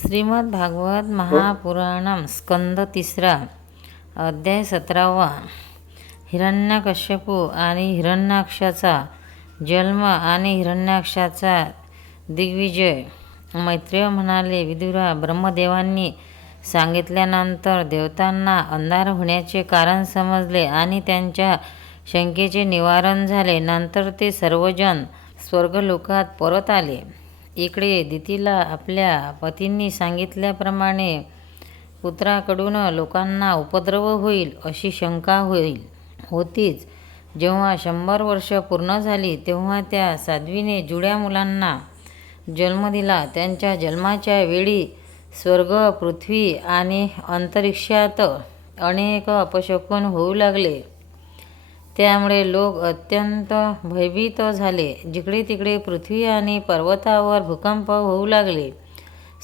श्रीमद भागवत महापुराणम स्कंद तिसरा अध्याय सतरावा हिरण्यकश्यपू आणि हिरण्याक्षाचा जन्म आणि हिरण्याक्षाचा दिग्विजय. मैत्रेय म्हणाले विदुरा ब्रह्मदेवांनी सांगितल्यानंतर देवतांना अंधार होण्याचे कारण समजले आणि त्यांच्या शंकेचे निवारण झाले. नंतर ते सर्वजण स्वर्गलोकात परत आले. इकडे दितीला आपल्या पतींनी सांगितल्याप्रमाणे पुत्राकडून लोकांना उपद्रव होईल अशी शंका होईल. होतीच. जेव्हा शंभर वर्ष पूर्ण झाली तेव्हा त्या साध्वीने जुड्या मुलांना जन्म दिला. त्यांच्या जन्माच्या वेळी स्वर्ग पृथ्वी आणि अंतरिक्षात अनेक अपशकुन होऊ लागले. त्यामुळे लोक अत्यंत भयभीत झाले. जिकडे तिकडे पृथ्वी आणि पर्वतावर भूकंप होऊ लागले.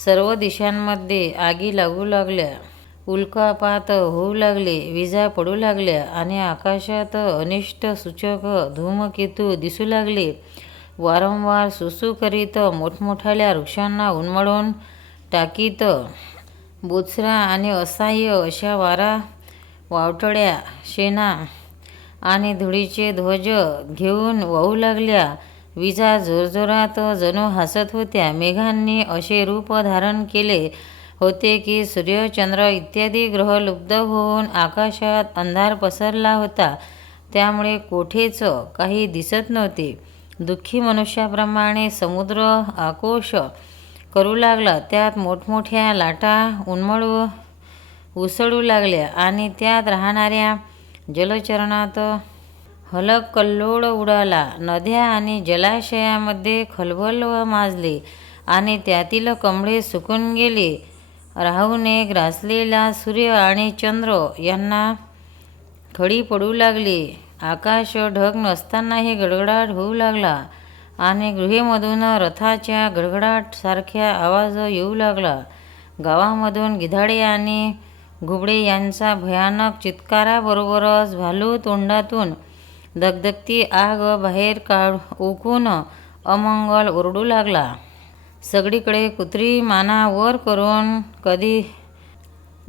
सर्व दिशांमध्ये आगी लागू लागल्या. उल्कापात होऊ लागले विजा पडू लागल्या आणि आकाशात अनिष्ट सूचक धूमकेतू दिसू लागले. वारंवार सुसू करीत मोठमोठ्याल्या वृक्षांना उन्मळून टाकीत बोचरा आणि असह्य अशा वारा वावटळ्या शेणा आणि धुळीचे ध्वज घेऊन वाहू लागल्या. विजा जोरजोरात जणू हसत होत्या. मेघांनी असे रूप धारण केले होते की सूर्यचंद्र इत्यादी ग्रह लुप्त होऊन आकाशात अंधार पसरला होता. त्यामुळे कोठेच काही दिसत नव्हते. दुःखी मनुष्याप्रमाणे समुद्र आकोश करू लागला. त्यात मोठमोठ्या लाटा उन्मळू उसळू लागल्या आणि त्यात राहणाऱ्या जलचरणात हलकल्लोळ उडाला. नद्या आणि जलाशयामध्ये खलबल माजले आणि त्यातील कमळे सुकून गेले. राहूने ग्रासलेला सूर्य आणि चंद्र यांना खडी पडू लागली. आकाश ढग नसतानाही गडगडाट होऊ लागला आणि गृहेमधून रथाच्या गडगडाटसारख्या आवाज येऊ लागला. गावामधून गिधाडे आणि घुबडे यांचा भयानक चित्काराबरोबरच भालू तोंडातून दगदगती आग बाहेर काढ ओकून अमंगल ओरडू लागला. सगळीकडे कुत्री माना वर करून कधी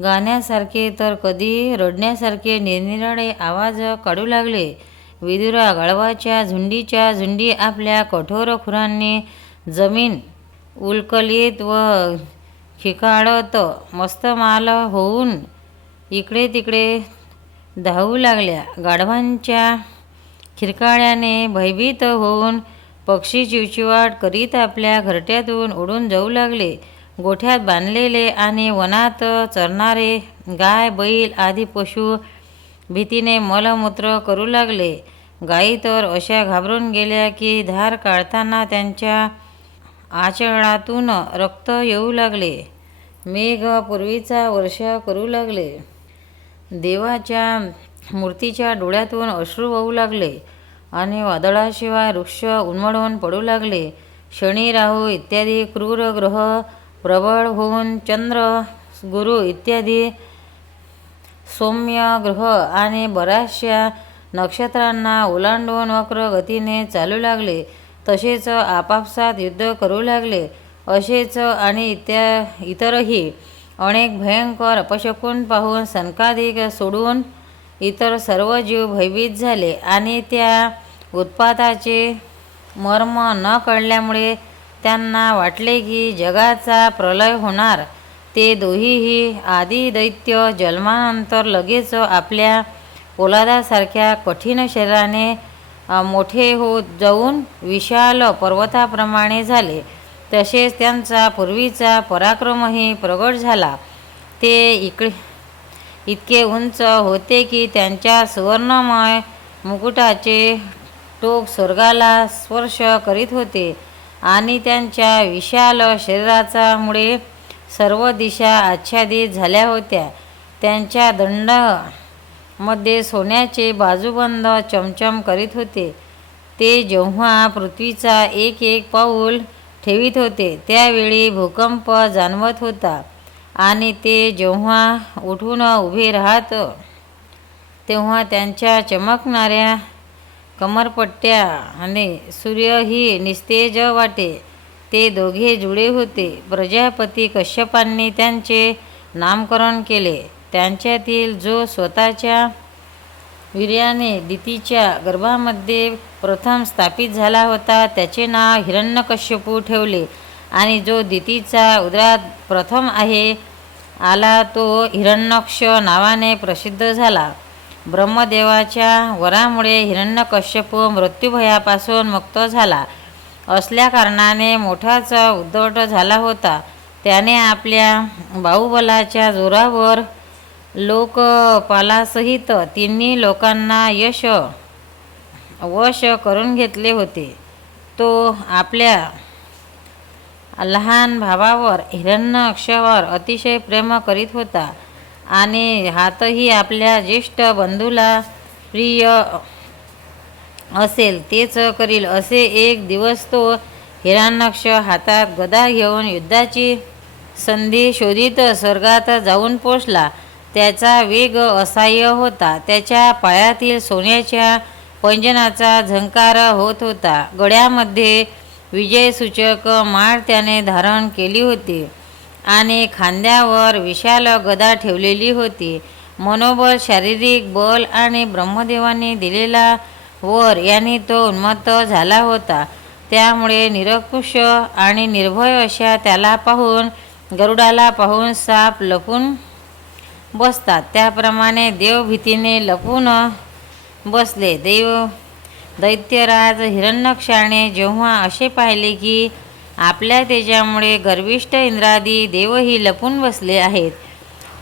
गाण्यासारखे तर कधी रडण्यासारखे निरनिराळे आवाज काढू लागले. विदुरा गळवाच्या झुंडीच्या झुंडी आपल्या कठोर खुरांनी जमीन उलकलीत व खिकाळत मस्तमाल होऊन इकडे तिकडे धावू लागल्या. गाढवांच्या खिरकाळ्याने भयभीत होऊन पक्षी चिवचिवाट करीत आपल्या घरट्यातून उडून जाऊ लागले. गोठ्यात बांधलेले आणि वनात चरणारे गाय बैल आदी पशु भीतीने मलमूत्र करू लागले. गायी तर अशा घाबरून गेल्या की धार काढताना त्यांच्या आचरणातून रक्त येऊ लागले. मेघ पूर्वीचा वर्षा करू लागले. देवाच्या मूर्तीच्या डोळ्यातून अश्रू वाहू लागले आणि वादळाशिवाय वृक्ष उन्मळून पडू लागले. शनी राहू इत्यादी क्रूर ग्रह प्रबळ होऊन चंद्र गुरु इत्यादी सौम्य ग्रह आणि बऱ्याचशा नक्षत्रांना ओलांडून वक्र गतीने चालू लागले. तसेच आपापसात युद्ध करू लागले. असेच आणि इत्या इतरही अनेक भयंकर अपशकून पाहून सनकाधिक सोडून इतर सर्व जीव भयभीत झाले आणि त्या उत्पाताचे मर्म न कळल्यामुळे त्यांना वाटले की जगाचा प्रलय होणार. ते दोहीही आदी दैत्य जन्मानंतर लगेच आपल्या पोलादासारख्या कठीण शरीराने मोठे होत जाऊन विशाल पर्वताप्रमाणे झाले. तसेच त्यांचा पूर्वीचा पराक्रमही प्रगट झाला. ते इकडे इतके उंच होते की त्यांच्या सुवर्णमय मुकुटाचे टोक स्वर्गाला स्पर्श करीत होते आणि त्यांच्या विशाल शरीराचामुळे सर्व दिशा आच्छादित झाल्या होत्या. त्यांच्या दंड मध्ये सोन्याचे बाजूबंद चमचम करीत होते. ते जेव्हा पृथ्वीचा एक एक पाऊल ठेवीत होते त्यावेळी भूकंप जाणवत होता आणि ते जेव्हा उठून उभे राहत तेव्हा त्यांच्या चमकणाऱ्या कमरपट्ट्या आणि सूर्यही निस्तेज वाटे ते दोघे जुळे होते. प्रजापती कश्यपांनी त्यांचे नामकरण केले. त्यांच्यातील जो स्वतःच्या वीर्याने दितीच्या गर्भामध्ये प्रथम स्थापित झाला होता त्याचे नाव हिरण्यकश्यपू ठेवले. आणि जो दितीचा उदरात प्रथम आहे आला तो हिरण्यक्ष नावाने प्रसिद्ध झाला. ब्रह्मदेवाच्या वरामुळे हिरण्यकश्यपू मृत्यूभयापासून मुक्त झाला. असल्या कारणाने मोठाच उद्धट झाला होता. त्याने आपल्या बाहुबलाच्या जोरावर लोकपालासहित तिन्ही लोकांना यश वश करून घेतले होते. तो आपल्या लहान भावावर हिरण्यक्षवर अतिशय प्रेम करीत होता आणि हातही आपल्या ज्येष्ठ बंधूला प्रिय असेल तेच करील. असे एक दिवस तो हिरण्यक्ष हातात गदा घेऊन युद्धाची संधी शोधित स्वर्गात जाऊन पोचला. त्याचा वेग असह्य होता. त्याच्या पायातील सोन्याच्या पंजनाचा झंकार होत होता. गळ्यामध्ये विजयसूचक माळ त्याने धारण केली होती आणि खांद्यावर विशाल गदा ठेवलेली होती. मनोबल शारीरिक बल आणि ब्रह्मदेवाने दिलेला वर यांनी तो उन्मत्त झाला होता. त्यामुळे निरकुश आणि निर्भय अशा त्याला पाहून गरुडाला पाहून साप लपून बसतात. त्याप्रमाणे देवभीतीने लपून बसले. देव दैत्यराज हिरण्यक्षाने जेव्हा असे पाहिले की आपल्या तेजामुळे गर्विष्ठ इंद्रादी देवही लपून बसले आहेत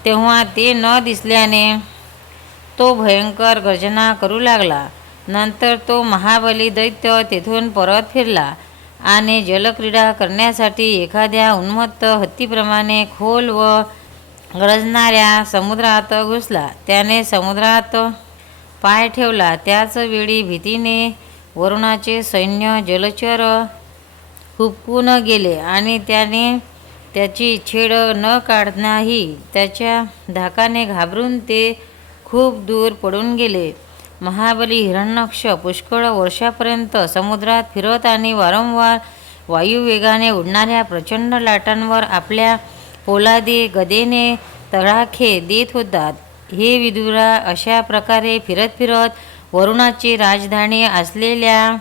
तेव्हा ते न दिसल्याने तो भयंकर गर्जना करू लागला. नंतर तो महाबली दैत्य तेथून परत फिरला आणि जलक्रीडा करण्यासाठी एखाद्या उन्मत्त हत्तीप्रमाणे खोल व गरजणाऱ्या समुद्रात घुसला. त्याने समुद्रात पाय ठेवला. त्याच वेळी भीतीने वरुणाचे सैन्य जलचर हुपकून गेले आणि त्याने त्याची छेड न काढणाही त्याच्या धाकाने घाबरून ते खूप दूर पडून गेले. महाबली हिरण्यक्ष पुष्कळ वर्षापर्यंत समुद्रात फिरत आणि वारंवार वायुवेगाने उडणाऱ्या प्रचंड लाटांवर आपल्या पोलादी गदेने तळाखे देत होतात. हे विदुरा अशा प्रकारे फिरत फिरत वरुणाची राजधानी असलेल्या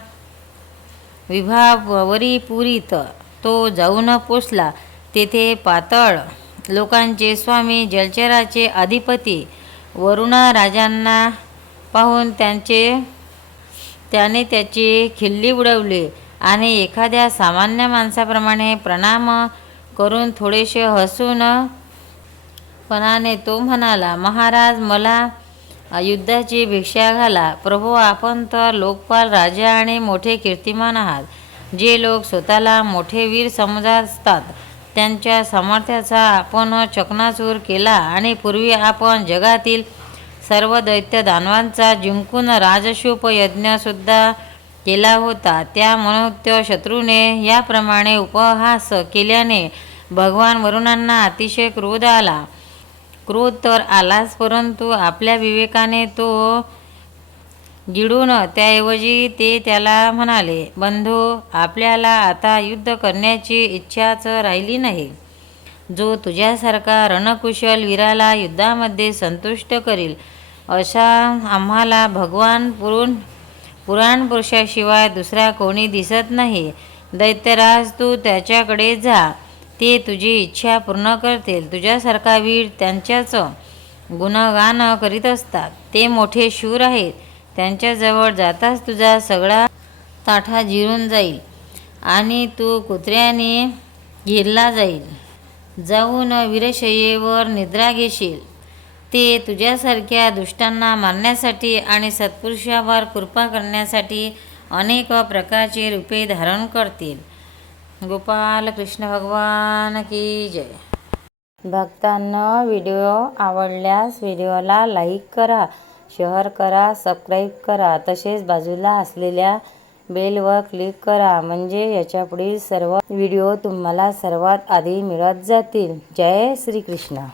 विभावरीपुरीत तो जाऊन पोचला. तेथे पातळ लोकांचे स्वामी जलचराचे अधिपती वरुणा राजांना पाहून त्यांचे त्याने त्याची खिल्ली उडवली आणि एखाद्या सामान्य माणसाप्रमाणे प्रणाम करून थोडेसे हसून पणाने तो म्हणाला महाराज मला युद्धाची भिक्षा घाला. प्रभू आपण तर लोकपाल राजा आणि मोठे कीर्तिमान आहात. जे लोक स्वतःला मोठे वीर समजत असतात त्यांच्या सामर्थ्याचा आपण चकनाचूर केला आणि पूर्वी आपण जगातील सर्व दैत्य दानवांचा जिंकून राजशूप यज्ञसुद्धा केला होता. त्या मनोत्य शत्रूने याप्रमाणे उपहास केल्याने भगवान वरुणांना अतिशय क्रोध आला. क्रोध तर आलाच परंतु आपल्या विवेकाने तो गिळून त्याऐवजी ते त्याला म्हणाले बंधू आपल्याला आता युद्ध करण्याची इच्छाच राहिली नाही. जो तुझ्यासारखा रणकुशल वीराला युद्धामध्ये संतुष्ट करील अशा आम्हाला भगवान पुरून पुराण पुरुषाशिवाय दुसरा कोणी दिसत नाही. दैत्यराज तू त्याच्याकडे जा. ते तुझी इच्छा पूर्ण करतील. तुझ्यासारखा वीर त्यांच्याच गुणगान करीत असतात. ते मोठे शूर आहेत. त्यांच्याजवळ जाताच तुझा सगळा ताठा जिरून जाईल आणि तू कुत्र्याने गिरला जाईल. जाऊन वीरशयेवर निद्रा घेशील. ते तुझ्यासारख्या दुष्टांना मारण्यासाठी आणि सत्पुरुषावर कृपा करण्यासाठी अनेक प्रकारचे रूपे धारण करतील. गोपाल कृष्ण भगवान की जय. भक्तांना व्हिडिओ आवडल्यास व्हिडिओला लाईक करा शेअर करा सबस्क्राईब करा. तसेच बाजूला असलेल्या बेलवर क्लिक करा म्हणजे याच्या पुढील सर्व व्हिडिओ तुम्हाला सर्वात आधी मिळत जातील. जय श्रीकृष्ण.